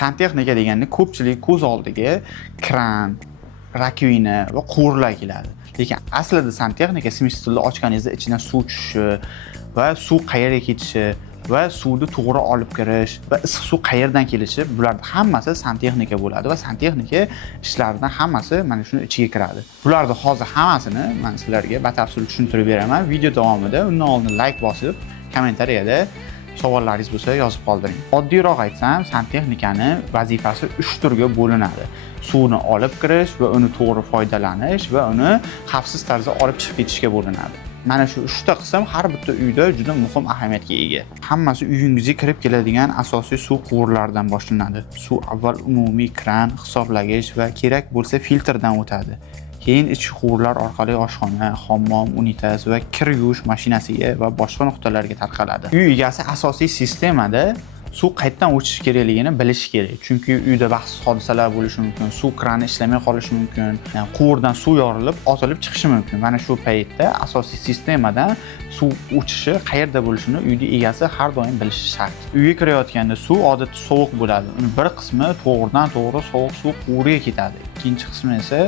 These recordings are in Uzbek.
Santexnika deganda ko'pchilik ko'z oldiga kran, rakvina va quvurlar keladi. Lekin aslida santexnika smyslni ochganingizda ichidan suv tushishi va suv qayerga ketishi va suvni to'g'ri olib kirish va issiq suv qayerdan kelishi, bularning hammasi santexnika bo'ladi va santexnika ishlaridan hammasi mana shuni ichiga kiradi. Bularning hozir hammasini men sizlarga batafsil tushuntirib beraman. Video davomida undan oldin like bosib, kommentariyada savollaringiz bo'lsa yozib qoldiring. Oddiyroq aytsam, santexnikani vazifasi 3 turga bo'linadi. Suvni olib kirish va uni to'g'ri foydalanish va uni xavfsiz tarzda olib chiqib ketishga bo'linadi. Mana shu 3 ta qism har bitta uyda juda muhim ahamiyatga ega. Hammasi uyingizga kirib keladigan asosiy suv quvurlaridan boshlanadi. Suv avval umumiy kran, hisoblagich va kerak bo'lsa filtrdan o'tadi. Keyin ichki quvurlar orqali oshxona, hammom, unitaz va kir yuvish mashinasiga va boshqa nuqtalarga tarqaladi. Uy egasi asosiy sistemada suv qayerdan o'tishi kerakligini bilishi kerak. Chunki uyda baxtsiz hodisalar bo'lishi mumkin, suv krani ishlamay qolishi mumkin, quvurdan suv yorilib, otilib chiqishi mumkin. Mana shu paytda asosiy sistemadan suv o'tishi qayerda bo'lishini uyda egasi har doim bilishi shart. Uyga kirayotganda suv odatda sovuq bo'ladi. Uni bir qismi to'g'ridan-to'g'ri sovuq suv quvuriga ketadi. Ikkinchi qismi esa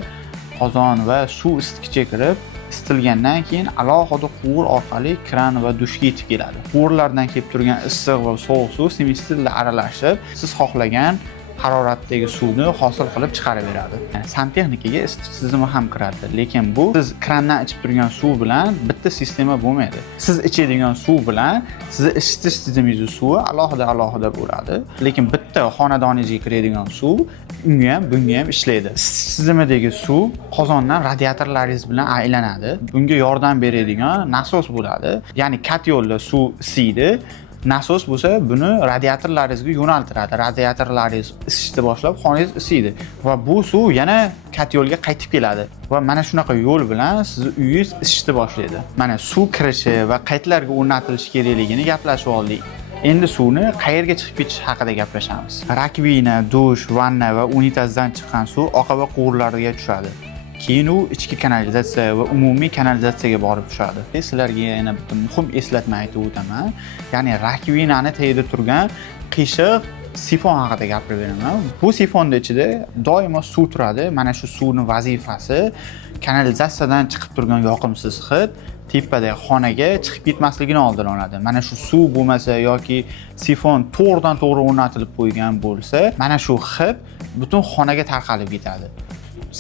qozon va suv isitgichga kirib, isitilgandan keyin alohida quvur orqali kran va dushga yetib keladi. Quvurlardan kelib turgan issiq va sovuq suv semestirda aralashib, siz xohlagan haroratdagi suvni hosil qilib chiqarib beradi. Santexnikaga isitish tizimi ham kiradi, lekin bu siz krandan ichib turgan suv bilan bitta sistema bo'lmaydi. Siz ichadigan suv bilan sizni isitish tizimingizning suvi alohida bo'ladi, lekin bitta xonadoningizga kiradigan suv unga ham bunga ham ishlaydi. Isitish tizimidagi suv qozondan radiatorlaringiz bilan aylanadi. Bunga yordam beradigan nasos bo'ladi. Ya'ni katyolda suv isiydi. Nasos bo'lsa buni radiatorlaringizga yo'naltiradi. Radiatorlaringiz isishni boshlab xoningiz isiydi va bu suv yana katyolga qaytib keladi va mana shunaqa yo'l bilan sizni uyingiz isishni boshlaydi. Mana suv kirishi va qayerlarga o'rnatilishi kerakligini gaplashib oldik. Endi suvni qayerga chiqib ketishi haqida gaplashamiz. Rakvina, dush, vanna va unitazdan chiqqan suv oqava quvurlarga tushadi. Keyin u ichki kanalizatsiya va umumiy kanalizatsiyaga borib tushadi. Sizlarga yana bitta muhim eslatma aytib o'taman. Ya'ni rakvinani tagida turgan qiyshiq sifon haqida gapirib beraman. Bu sifonning ichida doimo suv turadi. Mana shu suvning vazifasi kanalizatsiyadan chiqib turgan yoqimsiz hid tepadagi xonaga chiqib ketmasligini oldini oladi. Mana shu suv bo'lmasa yoki sifon to'g'ridan-to'g'ri o'rnatilib qo'ygan bo'lsa, mana shu hid butun xonaga tarqalib ketadi.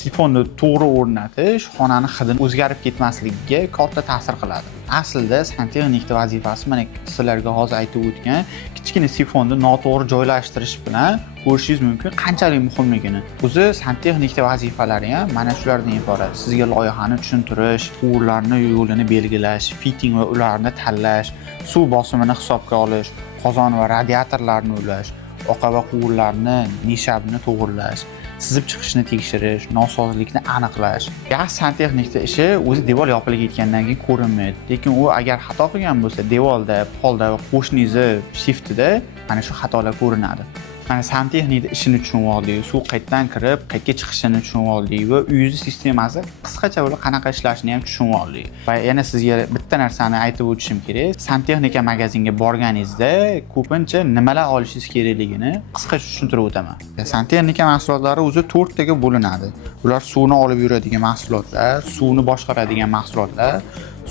Sifonni to'g'ri o'rnatish xonani hidini o'zgarib ketmasligiga katta ta'sir qiladi. Aslida santexnikning vazifasi mana sizlarga hozir aytib o'tgan kichkina sifonni noto'g'ri joylashtirish bilan ko'rishingiz mumkin qanchalik muhimligini. O'zi santexnikning vazifalari ham mana shulardan iborat. Sizga loyihani tushuntirish, quvurlarni yo'lini belgilash, fitting va ularni tanlash, suv bosimini hisobga olish, qozon va radiatorlarni ulash, oqava quvurlarni, nishabni to'g'irlash, sizib chiqishni tekshirish, nosozlikni aniqlash. Gaz santexnikning ishi o'zi devor yopilib ketgandan keyin ko'rinmaydi. Lekin u agar xato qilgan bo'lsa, devorda, polda va qo'shningizni shiftida mana shu xatolar ko'rinadi. Mana santexnikning ishini tushunib oldik, suv qayerdan kirib, qayerga chiqishini tushunib oldik va uyingiz sistemasi qisqacha bo'lib qanaqa ishlashini ham tushunib oldik. Va yana sizga bitta narsani aytib o'tishim kerak. Santexnika magazinga borganingizda ko'pincha nimalar olishingiz kerakligini qisqacha tushuntirib o'taman. Santexnika mahsulotlari o'zi 4 taga bo'linadi. Ular suvni olib yuradigan mahsulotlar, suvni boshqaradigan mahsulotlar,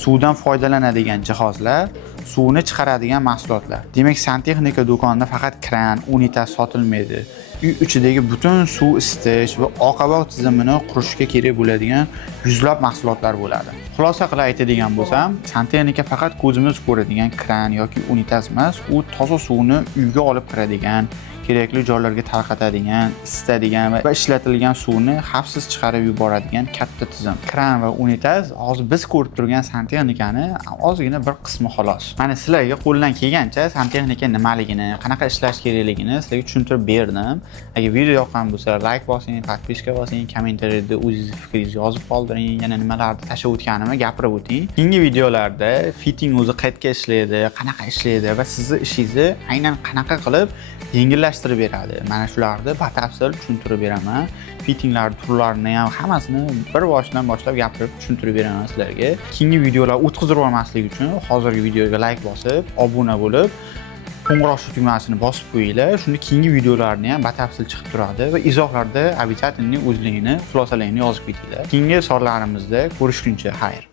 suvdan foydalanadigan jihozlar, suvni chiqaradigan mahsulotlar. Demak, santexnika do'konida faqat kran, unitaz sotilmaydi. Uy ichidagi butun suv isitish va oqava tizimini qurishga kerak bo'ladigan yuzlab mahsulotlar bo'ladi. Xulosa qilib aytadigan bo'lsam, santexnika faqat ko'zimiz ko'radigan kran yoki unitaz emas, u toza suvni uyga olib kiradigan, kerakli joylarga tarqatadigan, isitadigan va ishlatilgan suvni xavfsiz chiqarib yuboradigan katta tizim. Kran va unitaz hozir biz ko'rib turgan santexnikani ozgina bir qismi xolos. Mana sizlarga qo'ldan kelgancha santexnika nimaligini, qanaqa ishlash kerakligini sizlarga tushuntirib berdim. Agar video yoqqan bo'lsa, like bosing, podpiska bosing, kommentariyada o'zingiz fikringizni yozib qoldiring, yana nimalarni tashlab o'tganimni gapirib o'ting. Keyingi videolarda fitting o'zi qayerga ishlaydi, qanaqa ishlaydi va sizni ishingizni aynan qanaqa qilib yengillashtirib beradi. Mana shularni batafsil tushuntirib beraman. Fittinglar turlarini ham hammasini bir boshidan boshlab gapirib tushuntirib beraman sizlarga. Keyingi videolar o'tkazib olmaslik uchun hozirgi videoga like bosib, obuna bo'lib, qo'ng'iroq tugmasini bosib qo'yinglar. Shunda keyingi videolarni ham batafsil chiqib turadi va izohlarda обязательно o'zligini xulosalarni yozib ketinglar. Keyingi sonlarimizda ko'rishguncha xayr.